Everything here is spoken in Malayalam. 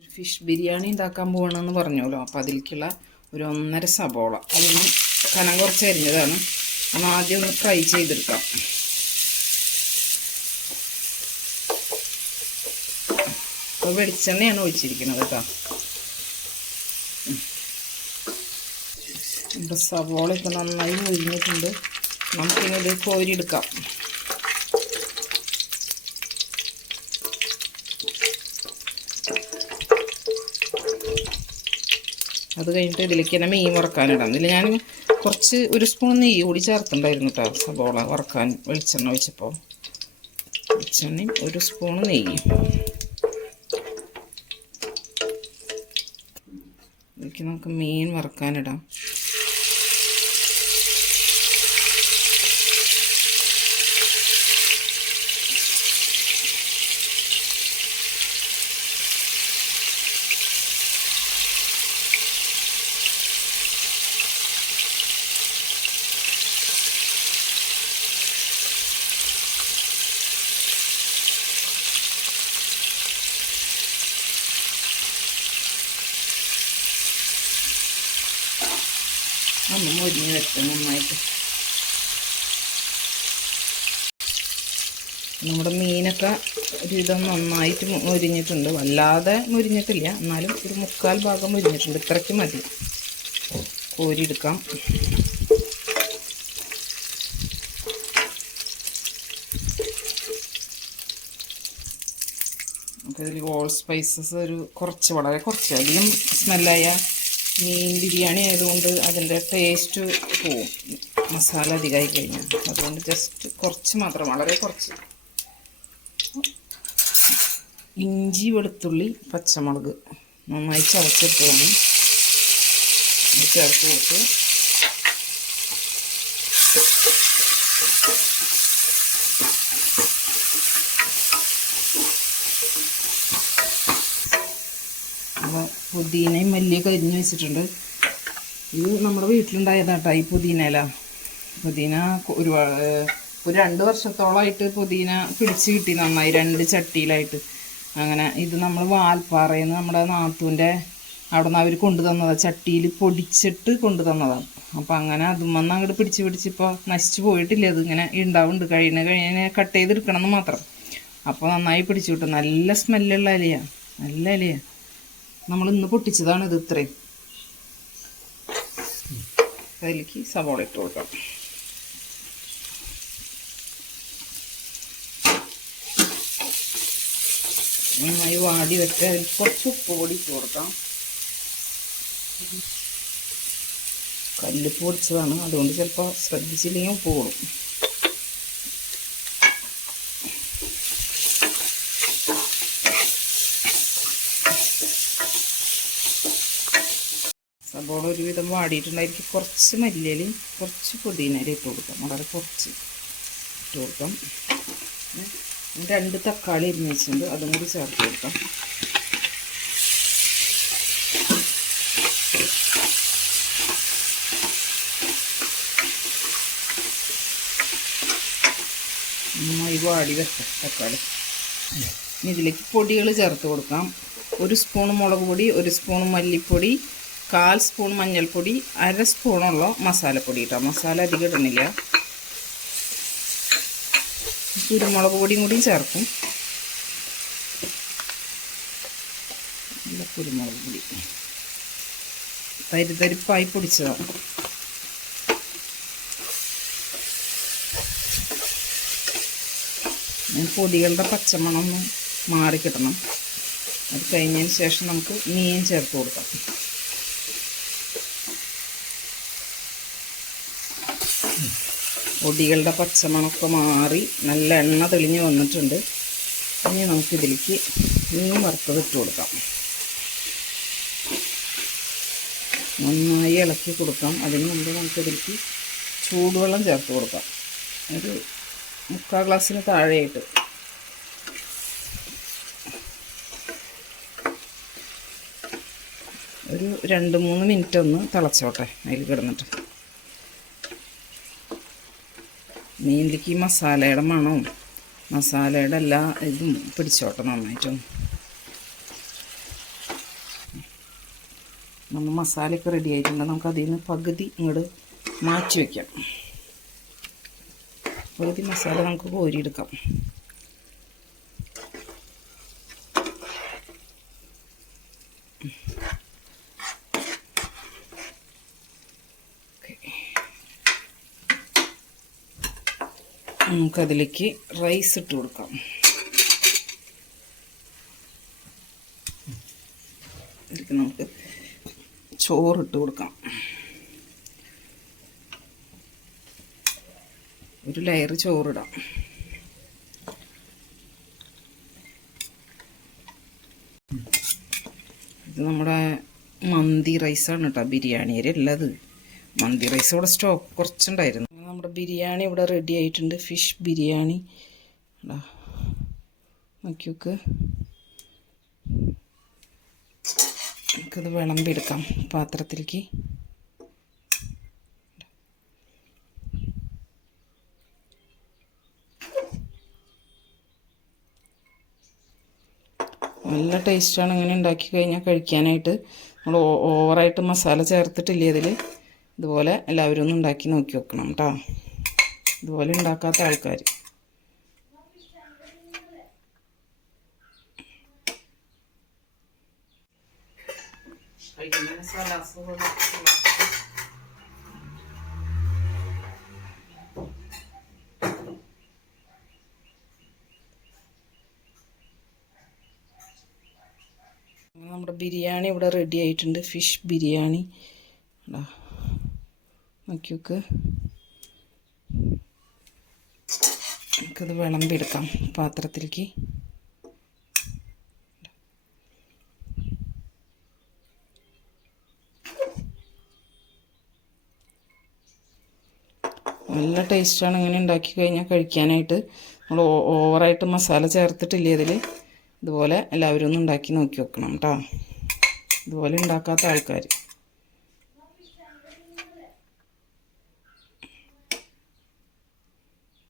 ഒരു ഫിഷ് ബിരിയാണി ഉണ്ടാക്കാൻ പോകണമെന്ന് പറഞ്ഞല്ലോ. അപ്പോൾ അതിലേക്കുള്ള ഒരു 1.5 സബോള അതൊന്ന് കനം കുറച്ച് അരിഞ്ഞതാണ്. നമ്മൾ ആദ്യം ഒന്ന് ഫ്രൈ ചെയ്തെടുക്കാം. അപ്പോൾ വെളിച്ചെണ്ണയാണ് ഒഴിച്ചിരിക്കുന്നത് കേട്ടോ. നമ്മുടെ സവോളയൊക്കെ നന്നായി മുരിഞ്ഞിട്ടുണ്ട്. നമുക്കിത് കോരിയെടുക്കാം. അത് കഴിഞ്ഞിട്ട് ഇതിലേക്ക് തന്നെ മീൻ വറക്കാനിടാം. ഇതിൽ ഞാൻ കുറച്ച് 1 സ്പൂൺ നെയ്യ് കൂടി ചേർത്തിട്ടുണ്ടായിരുന്നു കേട്ടോ. സവോള വറക്കാൻ വെളിച്ചെണ്ണ ഒഴിച്ചപ്പോൾ വെളിച്ചെണ്ണയും 1 സ്പൂൺ നെയ്യും. ഇതിലേക്ക് നമുക്ക് മീൻ വറക്കാനിടാം. ഒന്ന് മുരിഞ്ഞ് വെക്കണം നന്നായിട്ട്. നമ്മുടെ മീനൊക്കെ ഒരുവിധം നന്നായിട്ട് മുരിഞ്ഞിട്ടുണ്ട്. വല്ലാതെ മുരിഞ്ഞിട്ടില്ല, എന്നാലും ഒരു 3/4 ഭാഗം മുരിഞ്ഞിട്ടുണ്ട്. ഇത്രയ്ക്ക് മതി. കോരിയെടുക്കാം. നമുക്കതിൽ ഓൾ സ്പൈസസ് കുറച്ച്, വളരെ കുറച്ച്, അധികം സ്മെല്ലായ മീൻ ബിരിയാണി ആയതുകൊണ്ട് അതിൻ്റെ ടേസ്റ്റ് പോവും മസാല അധികമായി കഴിഞ്ഞാൽ. അതുകൊണ്ട് ജസ്റ്റ് കുറച്ച് മാത്രം, വളരെ കുറച്ച്. ഇഞ്ചി, വെളുത്തുള്ളി, പച്ചമുളക് നന്നായി ചതച്ചിട്ടാണ് ചേർത്ത് കൊടുത്ത് പുതിനയും മല്ലിയൊക്കെ അരിഞ്ഞ് വെച്ചിട്ടുണ്ട്. ഇത് നമ്മുടെ വീട്ടിലുണ്ടായതാട്ടോ ഈ പുതിന ഇല. പുതിന ഒരു 2 വർഷത്തോളമായിട്ട് പുതിന പിടിച്ച് കിട്ടി നന്നായി, 2 ചട്ടിയിലായിട്ട്. അങ്ങനെ ഇത് നമ്മൾ വാൽപ്പാറയിൽ നിന്ന് നമ്മുടെ നാത്തൂൻ്റെ അവിടെ നിന്ന് അവർ കൊണ്ടു തന്നതാണ്. ചട്ടിയിൽ പൊടിച്ചിട്ട് കൊണ്ടു തന്നതാണ്. അപ്പോൾ അങ്ങനെ അതും വന്ന് അങ്ങോട്ട് പിടിച്ചിപ്പോൾ നശിച്ചു പോയിട്ടില്ല. അത് ഇങ്ങനെ ഉണ്ടാവുന്നുണ്ട്. കഴിഞ്ഞ കട്ട് ചെയ്തെടുക്കണം എന്ന് മാത്രം. അപ്പോൾ നന്നായി പിടിച്ചു കിട്ടും. നല്ല സ്മെല്ലുള്ള ഇലയാണ്, നല്ല ഇലയാണ്. നമ്മൾ ഇന്ന് പൊട്ടിച്ചതാണ് ഇത്. ഇത്രയും അതിലേക്ക് സവോള ഇട്ട് കൊടുക്കാം. നന്നായി വാടി വെച്ച് അതിൽ കുറച്ച് ഉപ്പ് പൊടി ഇട്ട് കൊടുക്കാം. കല്ലുപ്പ് പൊടിച്ചതാണ്, അതുകൊണ്ട് ചിലപ്പോൾ ശ്രദ്ധിച്ചില്ലെങ്കിൽ ഉപ്പ് കൂടും. സവോള ഒരുവിധം വാടിയിട്ടുണ്ടായിരിക്കും. കുറച്ച് മല്ലിയിലയും കുറച്ച് പുതിനയില ഇട്ട് കൊടുക്കാം. വളരെ കുറച്ച് ഇട്ട് കൊടുക്കാം. 2 തക്കാളി അരിഞ്ഞ് വെച്ചിട്ടുണ്ട്, അതും കൂടി ചേർത്ത് കൊടുക്കാം. നന്നായി വാടി വെക്കാം തക്കാളി. ഇതിലേക്ക് പൊടികൾ ചേർത്ത് കൊടുക്കാം. 1 സ്പൂൺ മുളക് പൊടി, 1 സ്പൂൺ മല്ലിപ്പൊടി, 1/4 സ്പൂൺ മഞ്ഞൾപ്പൊടി, 1/2 സ്പൂണുള്ള മസാലപ്പൊടി കേട്ടോ. മസാല അധികം ഇടുന്നില്ല. കുരുമുളക് പൊടിയും കൂടി ചേർക്കും. കുരുമുളക് പൊടി തരിപ്പായി പൊടിച്ചതാണ്. പൊടികളുടെ പച്ചമണം ഒന്ന് മാറിക്കിട്ടണം. അത് കഴിഞ്ഞതിന് ശേഷം നമുക്ക് മീൻ ചേർത്ത് കൊടുക്കാം. പൊടികളുടെ പച്ചമണമൊക്കെ മാറി നല്ല എണ്ണ തെളിഞ്ഞ് വന്നിട്ടുണ്ട്. ഇനി നമുക്കിതിലേക്ക് മീൻ വറുത്തത് ഇട്ട് കൊടുക്കാം. നന്നായി ഇളക്കി കൊടുക്കാം. അതിന് മുമ്പ് നമുക്കിതിലേക്ക് ചൂടുവെള്ളം ചേർത്ത് കൊടുക്കാം. ഒരു 3/4 ഗ്ലാസ്സിന് താഴെയായിട്ട്. ഒരു 2-3 മിനിറ്റ് ഒന്ന് തിളച്ചോട്ടെ അതിൽ കിടന്നിട്ട്. മീനിലേക്ക് മസാലയുടെ മണവും മസാലയുടെ എല്ലാ ഇതും പിടിച്ചോട്ടെ നന്നായിട്ടും. നമ്മൾ മസാലയൊക്കെ റെഡി ആയിട്ടുണ്ട്. നമുക്ക് അതിൽ നിന്ന് പകുതി ഇങ്ങോട്ട് മാറ്റി വയ്ക്കാം. പകുതി മസാല നമുക്ക് കോരിയെടുക്കാം. നമുക്കതിലേക്ക് റൈസ് ഇട്ട് കൊടുക്കാം. ഇതിലേക്ക് നമുക്ക് ചോറിട്ട് കൊടുക്കാം. ഒരു ലെയർ ചോറിടാം. ഇത് നമ്മുടെ മന്തി റൈസാണ് കേട്ടോ, ബിരിയാണി അരി ഉള്ളത്. മന്തി റൈസ് ഇവിടെ സ്റ്റോക്ക് കുറച്ചുണ്ടായിരുന്നു. നമ്മുടെ ബിരിയാണി ഇവിടെ റെഡി ആയിട്ടുണ്ട്. ഫിഷ് ബിരിയാണി നോക്കി നോക്ക്. നമുക്കത് വിളമ്പിയെടുക്കാം പാത്രത്തിലേക്ക്. നല്ല ടേസ്റ്റാണ് ഇങ്ങനെ ഉണ്ടാക്കി കഴിഞ്ഞാൽ കഴിക്കാനായിട്ട്. നമ്മൾ ഓവറായിട്ട് മസാല ചേർത്തിട്ടില്ല ഇതിൽ. ഇതുപോലെ എല്ലാവരും ഒന്ന് ഉണ്ടാക്കി നോക്കി വെക്കണം കേട്ടോ, ഇതുപോലെ ഉണ്ടാക്കാത്ത ആൾക്കാർ. നമ്മുടെ ബിരിയാണി ഇവിടെ റെഡി ആയിട്ടുണ്ട്. ഫിഷ് ബിരിയാണി നോക്കി നോക്ക്. നമുക്കത് വിളമ്പിയെടുക്കാം പാത്രത്തിലേക്ക്. നല്ല ടേസ്റ്റാണ് ഇങ്ങനെ ഉണ്ടാക്കി കഴിഞ്ഞാൽ കഴിക്കാനായിട്ട്. നമ്മൾ ഓവറായിട്ട് മസാല ചേർത്തിട്ടില്ല ഇതിൽ. ഇതുപോലെ എല്ലാവരും ഒന്ന് ഉണ്ടാക്കി നോക്കി വെക്കണം കേട്ടോ, ഇതുപോലെ ഉണ്ടാക്കാത്ത ആൾക്കാർ.